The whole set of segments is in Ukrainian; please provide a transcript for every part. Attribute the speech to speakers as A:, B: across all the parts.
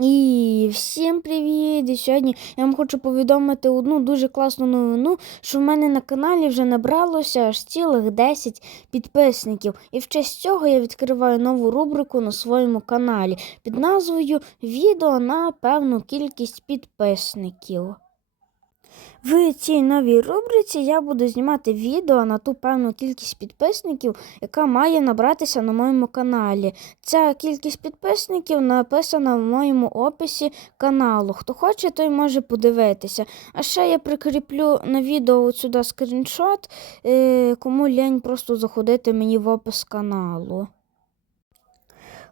A: І всім привіт! І сьогодні я вам хочу повідомити одну дуже класну новину, що в мене на каналі вже набралося аж цілих 10 підписників. І в честь цього я відкриваю нову рубрику на своєму каналі під назвою Відео на певну кількість підписників. В цій новій рубриці я буду знімати відео на ту певну кількість підписників, яка має набратися на моєму каналі. Ця кількість підписників написана в моєму описі каналу. Хто хоче, той може подивитися. А ще я прикріплю на відео сюди скріншот, е, кому лень просто заходити мені в опис каналу.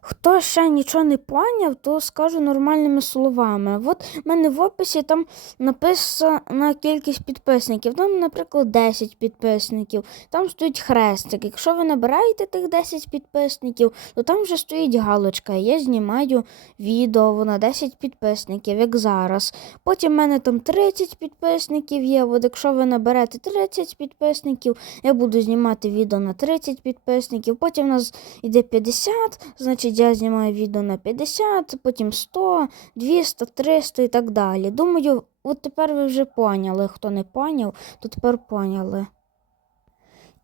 A: Хто ще нічого не поняв, то скажу нормальними словами. От в мене в описі там написана кількість підписників. Там, наприклад, 10 підписників, там стоїть хрестик. Якщо ви набираєте тих 10 підписників, то там вже стоїть галочка. Я знімаю відео на 10 підписників, як зараз. Потім в мене там 30 підписників є. От якщо ви наберете 30 підписників, я буду знімати відео на 30 підписників. Потім у нас йде 50, значить я знімаю відео на 50, потім 100, 200, 300 і так далі. Думаю, от тепер ви вже поняли. Хто не поняв, то тепер поняли.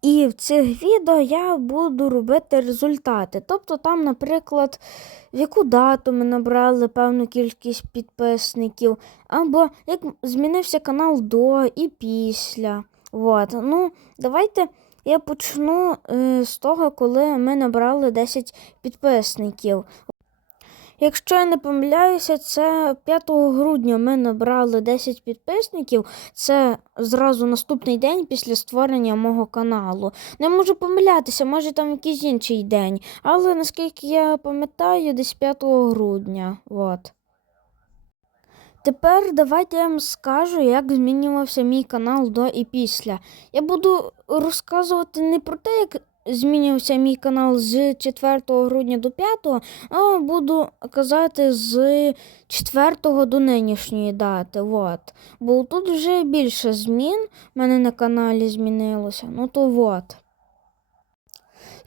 A: І в цих відео я буду робити результати. Тобто там, наприклад, в яку дату ми набрали певну кількість підписників, або як змінився канал до і після. От. Ну, давайте я почну е, з того, коли ми набрали 10 підписників. Якщо я не помиляюся, це 5 грудня ми набрали 10 підписників. Це зразу наступний день після створення мого каналу. Не можу помилятися, може там якийсь інший день. Але наскільки я пам'ятаю, десь 5 грудня. От. Тепер давайте я вам скажу, як змінювався мій канал до і після. Я буду розказувати не про те, як змінювався мій канал з 4 грудня до 5, а буду казати з 4 до нинішньої дати. От. Бо тут вже більше змін в мене на каналі змінилося. Ну то от.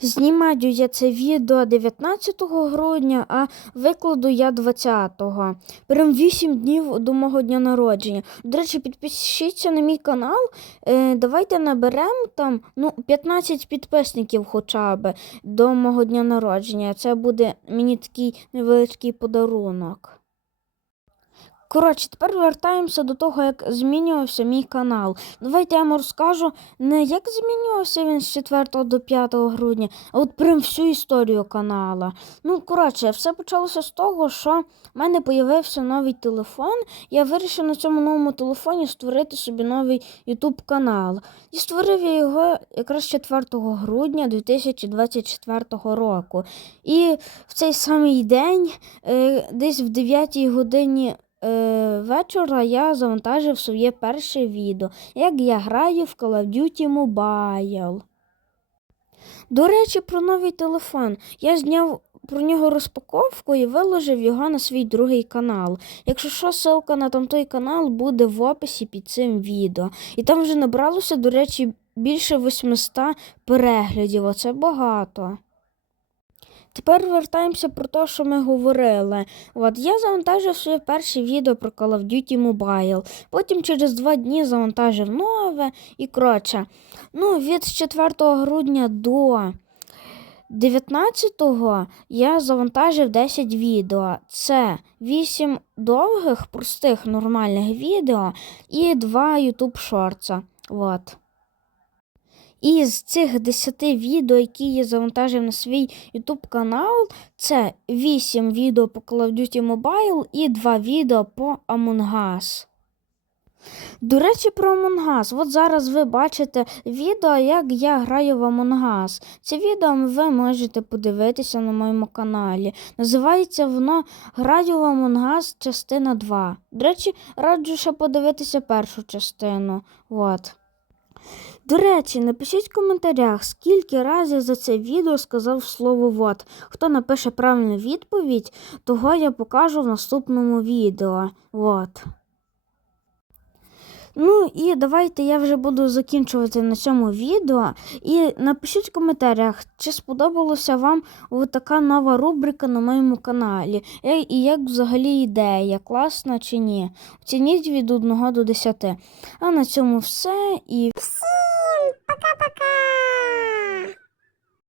A: Знімаю я це відео 19 грудня, а викладу я 20-го. Прям 8 днів до мого дня народження. До речі, підпишіться на мій канал. Е, давайте наберемо там ну, 15 підписників хоча б до мого дня народження. Це буде мені такий невеличкий подарунок. Коротше, тепер вертаємося до того, як змінювався мій канал. Давайте я вам розкажу не як змінювався він з 4 до 5 грудня, а от прям всю історію канала. Ну, коротше, все почалося з того, що в мене з'явився новий телефон. Я вирішив на цьому новому телефоні створити собі новий YouTube канал. І створив я його якраз 4 грудня 2024 року. І в цей самий день, е, десь в 9 годині вечора я завантажив своє перше відео, як я граю в Call of Duty Mobile. До речі, про новий телефон. Я зняв про нього розпаковку і виложив його на свій другий канал. Якщо що, ссылка на там той канал буде в описі під цим відео. І там вже набралося, до речі, більше 800 переглядів, а це багато. Тепер вертаємося про те, що ми говорили. От я завантажив своє перше відео про Call of Duty Mobile. Потім через два дні завантажив нове і коротше. Ну, від 4 грудня до 19-го я завантажив 10 відео. Це 8 довгих, простих, нормальних відео і 2 YouTube шорца. От. І з цих 10 відео, які я завантажив на свій YouTube канал, це 8 відео по Call of Duty Mobile і 2 відео по Among Us. До речі, про Among Us. От зараз ви бачите відео, як я граю в Among Us. Це відео ви можете подивитися на моєму каналі. Називається воно Граю в Among Us частина 2. До речі, раджу ще подивитися першу частину. От. До речі, напишіть в коментарях, скільки разів за це відео сказав слово вот. Хто напише правильну відповідь, того я покажу в наступному відео. Вот. Ну і давайте я вже буду закінчувати на цьому відео. І напишіть в коментарях, чи сподобалася вам така нова рубрика на моєму каналі. І як взагалі ідея, класна чи ні. Оцініть від 1 до 10. А на цьому все і
B: Пока-пока!